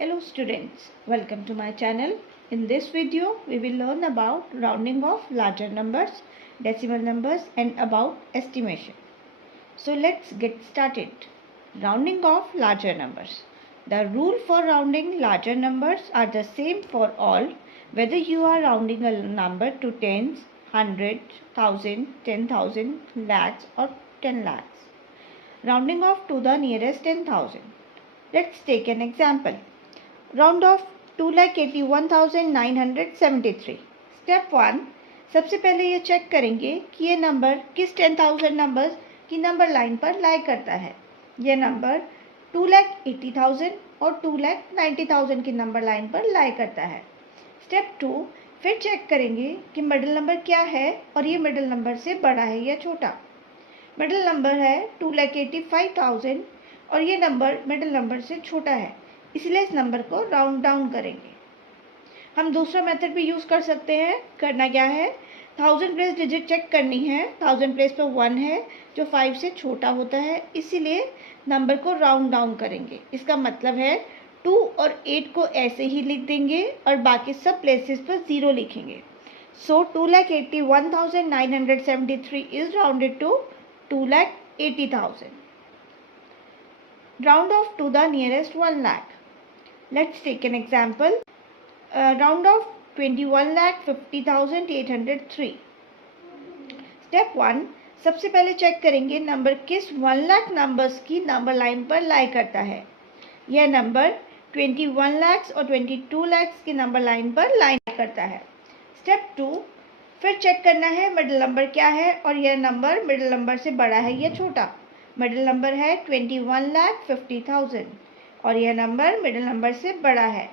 Hello students, welcome to my channel. In this video, we will learn about rounding of larger numbers, decimal numbers and about estimation. So let's get started. Rounding of larger numbers. The rule for rounding larger numbers are the same for all, whether you are rounding a number to tens, hundred, thousand, 10,000, lakhs or 10 lakhs. Rounding off to the nearest 10,000. Let's take an example. Round of 2,81,973. Step 1, सबसे पहले ये check करेंगे कि ये number किस 10,000 numbers की number line पर लाई करता है. ये नंबर 2,80,000 और 2,90,000 की नंबर लाइन पर लाई करता है. स्टेप 2, फिर चेक करेंगे कि मिडिल नंबर क्या है और ये मिडिल नंबर से बड़ा है या छोटा. मिडिल नंबर है 2,85,000 और ये नंबर मिडिल नंबर से छोटा है, इसलिए इस नंबर को राउंड डाउन करेंगे. हम दूसरा मेथड भी यूज़ कर सकते हैं. करना क्या है, 1000 प्लेस डिजिट चेक करनी है. 1000 प्लेस पर 1 है जो 5 से छोटा होता है, इसीलिए नंबर को राउंड डाउन करेंगे. इसका मतलब है 2 और 8 को ऐसे ही लिख देंगे और बाकी सब प्लेसेस पर 0 लिखेंगे. So 2,81,973 is rounded to 2,80,000. Round off to the nearest 1 lakh. Let's take an example. Round off 21,50,803. Step 1, सबसे पहले चेक करेंगे नंबर किस 1 लाख नंबर्स की नंबर लाइन पर लाई करता है. यह नंबर 21 lakhs और 22 lakhs की नंबर लाइन पर लाई करता है. स्टेप 2, फिर चेक करना है मिडिल नंबर क्या है और यह नंबर मिडिल नंबर से बड़ा है या छोटा. मिडिल नंबर है 21,50,000 और यह नंबर मिडिल नंबर से बड़ा है,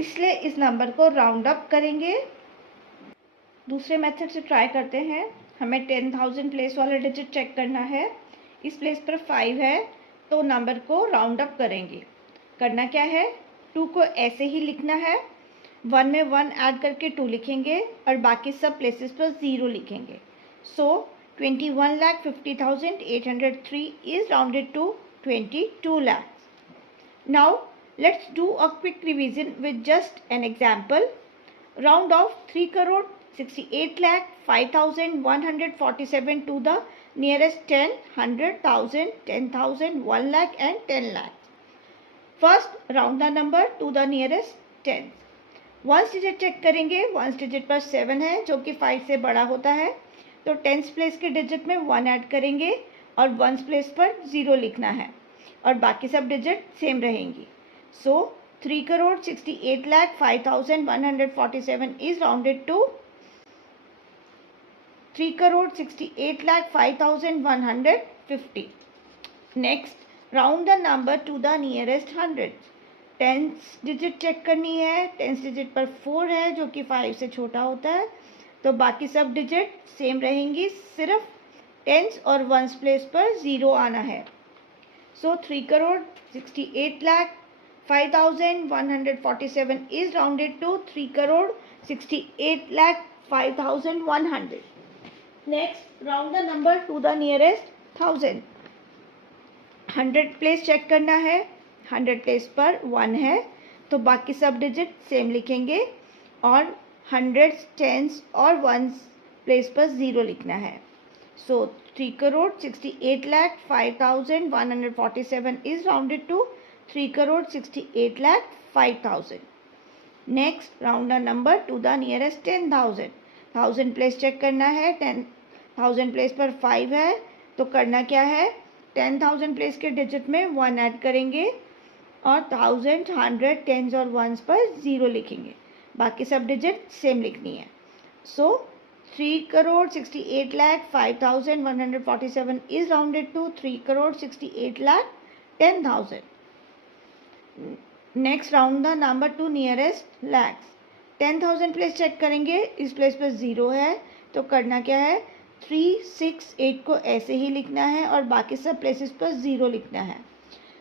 इसलिए इस नंबर को राउंड अप करेंगे. दूसरे मेथड से ट्राई करते हैं. हमें 10,000 प्लेस वाला डिजिट चेक करना है. इस प्लेस पर 5 है तो नंबर को राउंड अप करेंगे. करना क्या है, 2 को ऐसे ही लिखना है. 1 में 1 ऐड करके 2 लिखेंगे और बाकी सब प्लेसेस पर 0 लिखेंगे. सो 21,50,803 is rounded to 22 lakhs. Now let's do a quick revision with just an example. Round off 3,68,05,147 to the nearest 10, 100, 1,000, 10,000, 1 lakh and 10 lakhs. First round the number to the nearest 10. Ones digit check करेंगे. Ones digit पर 7 है जो कि 5 से बड़ा होता है, तो टेंस प्लेस के डिजिट में 1 ऐड करेंगे और वंस प्लेस पर 0 लिखना है और बाकी सब डिजिट सेम रहेंगी. So 3,68,05,147 is rounded to 3,68,05,150. Next, round the number to the nearest 100. Tens digit check करनी है. टेंस डिजिट पर 4 है जो कि 5 से छोटा होता है, तो बाकी सब डिजिट सेम रहेंगी, सिर्फ टेंस और वंस प्लेस पर 0 आना है. So 3,68,05,147 is rounded to 3,68,05,100. Next, round the number to the nearest 1000. 100 place check करना है. 100 प्लेस पर 1 है तो बाकी सब डिजिट सेम लिखेंगे और 100, 10s और 1s प्लेस पर 0 लिखना है. So 3,68,05,147 is rounded to 3,68,05,000. Next, round the number to the nearest 10,000. 1000 place check करना है. 10,000 प्लेस पर 5 है तो करना क्या है, 10,000 प्लेस के डिजिट में 1 ऐड करेंगे और 1,000, 100, 10s और 1s पर 0 लिखेंगे. बाकी सब डिजिट सेम लिखनी है. So 3,68,05,147 is rounded to 3,68,10,000. Next, round the number to nearest lakhs. 10,000 place check करेंगे. इस प्लेस पर 0 है तो करना क्या है, 3, 6, 8 को ऐसे ही लिखना है और बाकी सब प्लेसेस पर 0 लिखना है.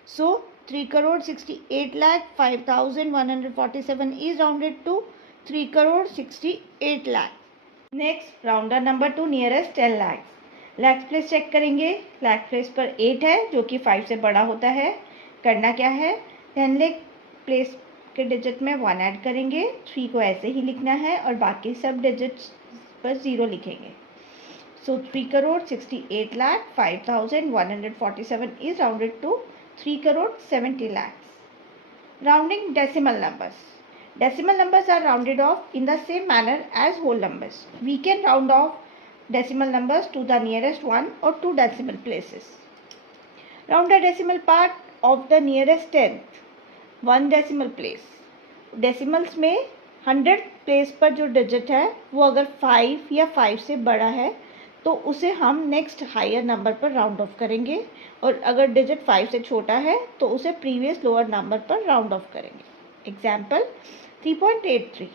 So 3,68,05,147 is rounded to 3,68 lakh. Next, round the number to nearest 10 lakhs. lakhs place check करेंगे. lakhs प्लेस पर 8 है जो कि 5 से बड़ा होता है. करना क्या है, 10 lakh प्लेस के डिजिट में 1 ऐड करेंगे, 3 को ऐसे ही लिखना है और बाकी सब डिजिट्स पर 0 लिखेंगे. So 3,68,05,147 is rounded to 3,70,00,000. Rounding decimal numbers. Decimal numbers are rounded off in the same manner as whole numbers. We can round off decimal numbers to the nearest one or two decimal places. Round the decimal part of the nearest tenth, one decimal place. Decimals में 100 place पर जो digit है वो अगर 5 या 5 से बड़ा है तो उसे हम नेक्स्ट हायर नंबर पर राउंड ऑफ करेंगे, और अगर डिजिट 5 से छोटा है तो उसे प्रीवियस लोअर नंबर पर राउंड ऑफ करेंगे. एग्जाम्पल 3.83.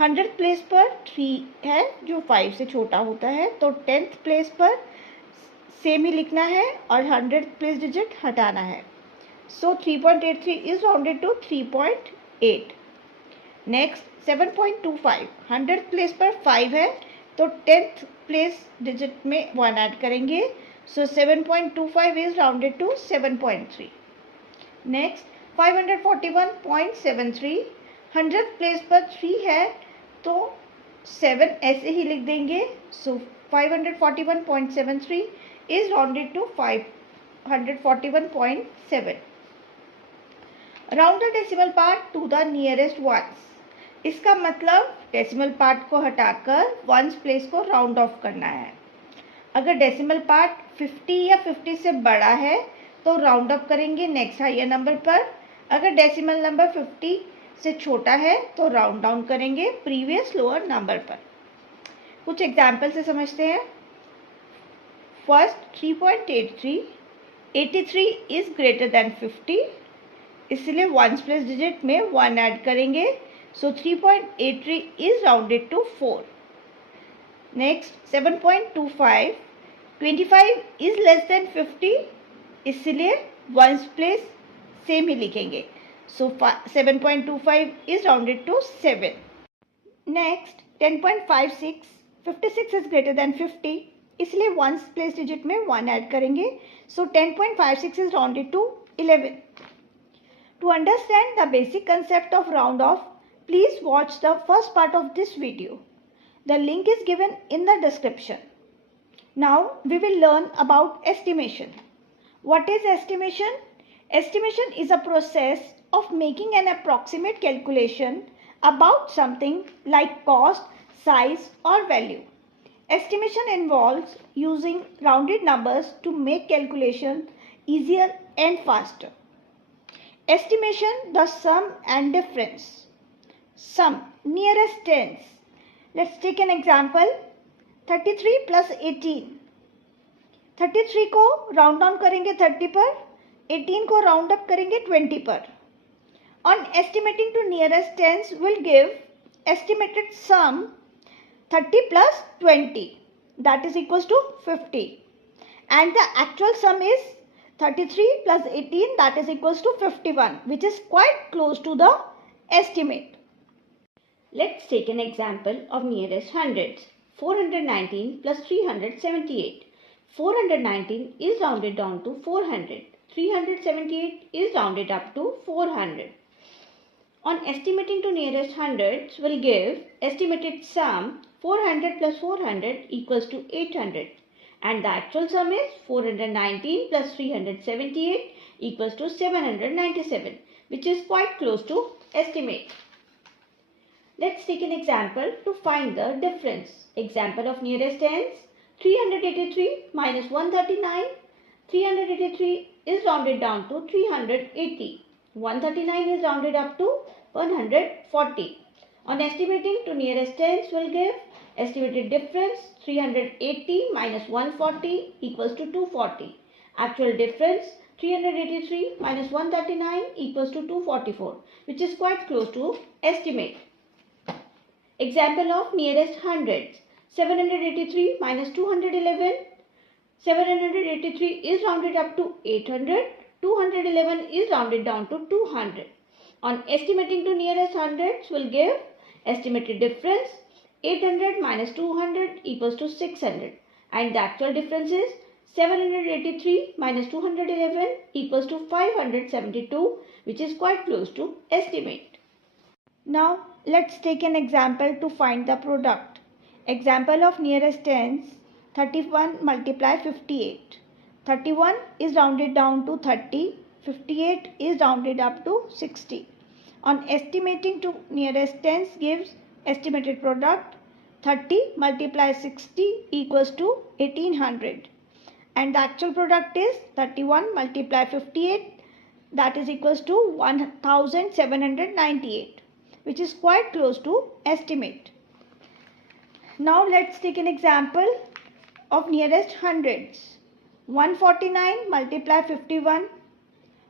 100 प्लेस पर 3 है जो 5 से छोटा होता है, तो 10th प्लेस पर सेम ही लिखना है और 100 प्लेस डिजिट हटाना है. So 3.83 is rounded to 3.8. Next 7.25. 100 place पर 5 है तो 10th प्लेस डिजिट में 1 ऐड करेंगे. So 7.25 is rounded to 7.3. Next 541.73. 100 place पर 3 है तो 7 ऐसे ही लिख देंगे. सो 541.73 is rounded to 541.7. Round the decimal part to the nearest ones. इसका मतलब डेसिमल पार्ट को हटाकर वंस प्लेस को राउंड ऑफ करना है. अगर डेसिमल पार्ट 50 या 50 से बड़ा है तो राउंड अप करेंगे नेक्स्ट हायर नंबर पर. अगर डेसिमल नंबर 50 से छोटा है तो राउंड डाउन करेंगे प्रीवियस लोअर नंबर पर. कुछ एग्जाम्पल से समझते हैं. फर्स्ट 3.83. 83 इज ग्रेटर देन 50, इसलिए वंस प्लेस डिजिट में 1 ऐड करेंगे. So 3.83 is rounded to 4. Next 7.25. 25 is less than 50, इसलिए वंस प्लेस सेम ही लिखेंगे. So 7.25 is rounded to 7. Next 10.56. 56 is greater than 50, इसलिए वंस प्लेस डिजिट में 1 ऐड करेंगे. So 10.56 is rounded to 11. To understand the basic concept of round off, please watch the first part of this video. The link is given in the description. Now we will learn about estimation. What is estimation? Estimation is a process of making an approximate calculation about something like cost, size or value. Estimation involves using rounded numbers to make calculation easier and faster. Estimation, the sum and difference. Sum, nearest tens. Let's take an example. 33 plus 18. 33 को round down करेंगे 30 पर, 18 को round up करेंगे 20 पर. On estimating to nearest tens will give estimated sum 30 plus 20, that is equals to 50, and the actual sum is 33 plus 18, that is equals to 51, which is quite close to the estimate. Let's take an example of nearest hundreds. 419 plus 378. 419 is rounded down to 400. 378 is rounded up to 400. On estimating to nearest hundreds will give estimated sum 400 plus 400 equals to 800. And the actual sum is 419 plus 378 equals to 797, which is quite close to estimate. Let's take an example to find the difference. Example of nearest tens. 383 minus 139. 383 is rounded down to 380. 139 is rounded up to 140. On estimating to nearest tens will give estimated difference 380 minus 140 equals to 240. Actual difference 383 minus 139 equals to 244, which is quite close to estimate. Example of nearest hundreds. 783 minus 211. 783 is rounded up to 800. 211 is rounded down to 200. On estimating to nearest hundreds will give estimated difference 800 minus 200 equals to 600, and the actual difference is 783 minus 211 equals to 572, which is quite close to estimate. Now let's take an example to find the product. Example of nearest tens: 31 multiply 58. 31 is rounded down to 30, 58 is rounded up to 60. On estimating to nearest tens gives estimated product 30 multiply 60 equals to 1800, and the actual product is 31 multiply 58, that is equals to 1798, which is quite close to estimate. Now let's take an example of nearest hundreds. 149 multiply 51.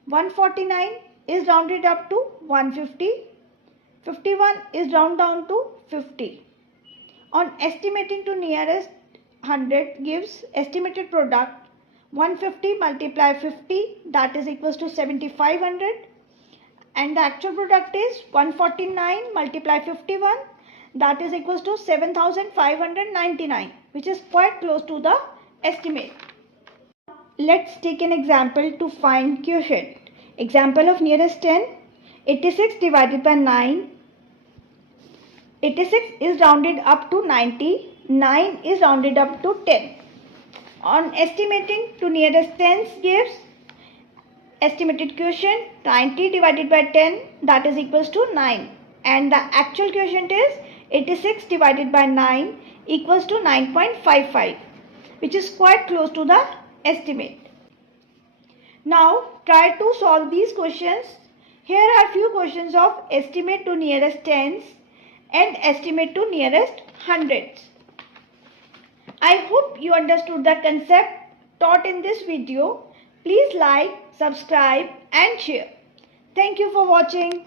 149 is rounded up to 150. 51 is rounded down to 50. On estimating to nearest 100 gives estimated product 150 multiply 50, that is equals to 7500, and the actual product is 149 multiply 51, that is equals to 7599, which is quite close to the estimate. Let's take an example to find quotient. Example of nearest 10. 86 divided by 9. 86 is rounded up to 90. 9 is rounded up to 10. On estimating to nearest tens gives estimated quotient 90 divided by 10, that is equals to 9, and the actual quotient is 86 divided by 9 equals to 9.55, which is quite close to the estimate. Now try to solve these questions. Here are few questions of estimate to nearest tens and estimate to nearest hundreds. I hope you understood the concept taught in this video. Please like, subscribe and share. Thank you for watching.